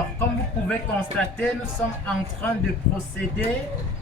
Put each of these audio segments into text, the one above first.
Alors, comme vous pouvez constater, nous sommes en train de procéder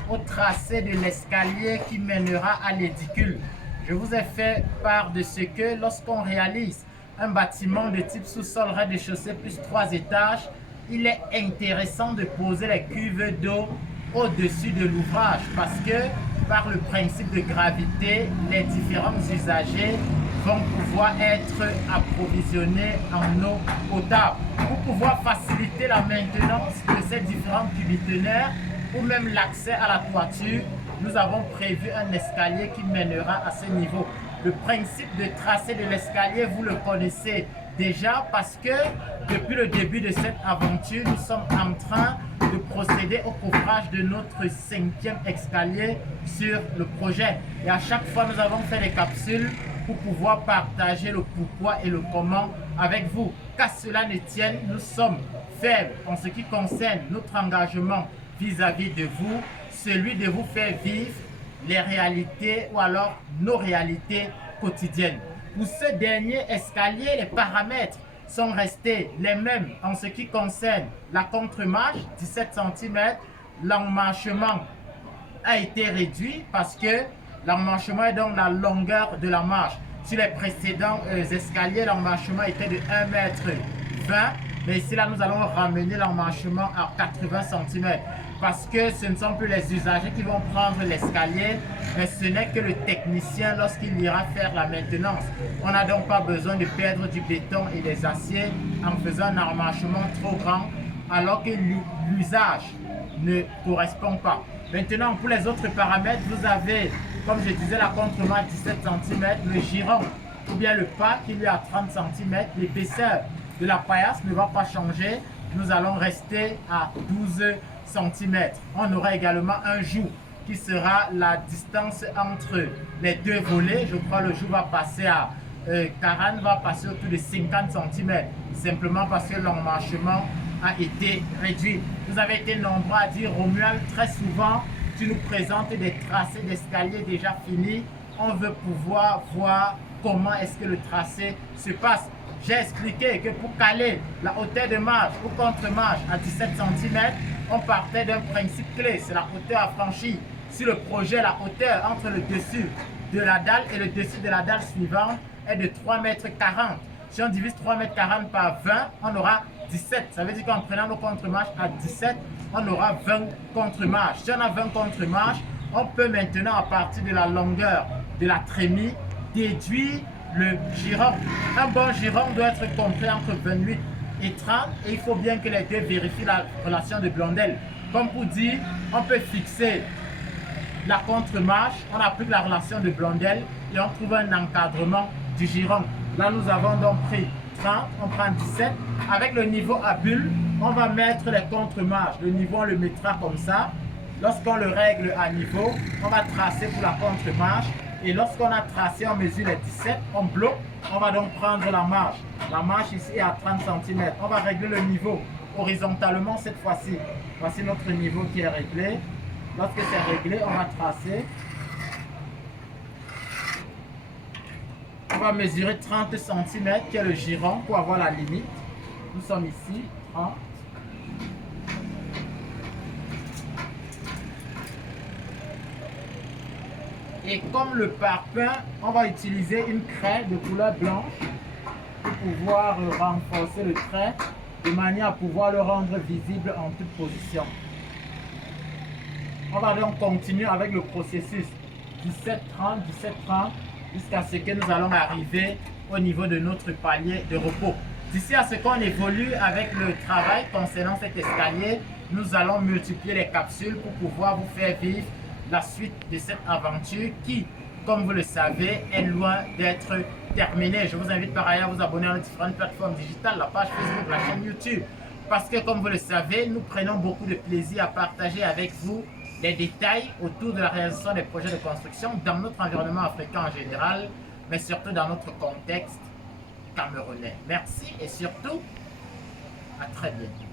au tracé de l'escalier qui mènera à l'édicule. Je vous ai fait part de ce que lorsqu'on réalise un bâtiment de type sous-sol, rez-de-chaussée plus 3 étages, il est intéressant de poser les cuves d'eau au-dessus de l'ouvrage parce que par le principe de gravité, les différents usagers vont pouvoir être approvisionnés en eau potable. Pour pouvoir faciliter la maintenance de ces différents cubitonaires ou même l'accès à la toiture, nous avons prévu un escalier qui mènera à ce niveau. Le principe de tracé de l'escalier, vous le connaissez déjà parce que depuis le début de cette aventure, nous sommes en train de procéder au couvrage de notre 5e escalier sur le projet. Et à chaque fois, nous avons fait des capsules pour pouvoir partager le pourquoi et le comment avec vous. Qu'à cela ne tienne, nous sommes fermes en ce qui concerne notre engagement vis-à-vis de vous, celui de vous faire vivre les réalités ou alors nos réalités quotidiennes. Pour ce dernier escalier, les paramètres sont restés les mêmes en ce qui concerne la contre-marche, 17 cm. L'emmanchement a été réduit parce que l'emmanchement est donc la longueur de la marche. Sur les précédents escaliers, l'emmanchement était de 1,20 m. Mais ici, là, nous allons ramener l'emmanchement à 80 cm parce que ce ne sont plus les usagers qui vont prendre l'escalier, mais ce n'est que le technicien lorsqu'il ira faire la maintenance. On n'a donc pas besoin de perdre du béton et des aciers en faisant un emmanchement trop grand alors que l'usage ne correspond pas. Maintenant, pour les autres paramètres, vous avez, comme je disais, la contre-marche 17 cm, le giron ou bien le pas qui lui a 30 cm, l'épaisseur de la paillasse ne va pas changer. Nous allons rester à 12 cm. On aura également un joug qui sera la distance entre les deux volets. Je crois que le joug va passer à 40, va passer autour de 50 cm. Simplement parce que l'emmanchement a été réduit. Vous avez été nombreux à dire, Romuald, très souvent, tu nous présentes des tracés d'escalier déjà finis. On veut pouvoir voir comment est-ce que le tracé se passe. J'ai expliqué que pour caler la hauteur de marche ou contre-marche à 17 cm, on partait d'un principe clé, c'est la hauteur à franchir. Sur le projet, la hauteur entre le dessus de la dalle et le dessus de la dalle suivante est de 3,40 m. Si on divise 3,40 m par 20, on aura 17. Ça veut dire qu'en prenant nos contre-marches à 17, on aura 20 contre-marches. Si on a 20 contre-marches, on peut maintenant, à partir de la longueur de la trémie, déduire le giron. Un bon giron doit être compris entre 28 et 30 et il faut bien que les deux vérifient la relation de Blondel. Comme pour dire, on peut fixer la contre-marche, on applique la relation de Blondel et on trouve un encadrement du giron. Là, nous avons donc pris 30, on prend 17. Avec le niveau à bulle, on va mettre les contre-marches. Le niveau, on le mettra comme ça. Lorsqu'on le règle à niveau, on va tracer pour la contre-marche. Et lorsqu'on a tracé, on mesure les 17, on bloque, on va donc prendre la marche. La marche ici est à 30 cm. On va régler le niveau horizontalement cette fois-ci. Voici notre niveau qui est réglé. Lorsque c'est réglé, on va tracer. On va mesurer 30 cm qui est le giron pour avoir la limite. Nous sommes ici, 30. Et comme le parpaing, on va utiliser une craie de couleur blanche pour pouvoir renforcer le trait de manière à pouvoir le rendre visible en toute position. On va donc continuer avec le processus 17-30, 17-30 jusqu'à ce que nous allons arriver au niveau de notre palier de repos. D'ici à ce qu'on évolue avec le travail concernant cet escalier, nous allons multiplier les capsules pour pouvoir vous faire vivre la suite de cette aventure qui, comme vous le savez, est loin d'être terminée. Je vous invite par ailleurs à vous abonner à nos différentes plateformes digitales, la page Facebook, la chaîne YouTube, parce que comme vous le savez, nous prenons beaucoup de plaisir à partager avec vous les détails autour de la réalisation des projets de construction dans notre environnement africain en général, mais surtout dans notre contexte camerounais. Merci et surtout, à très bientôt.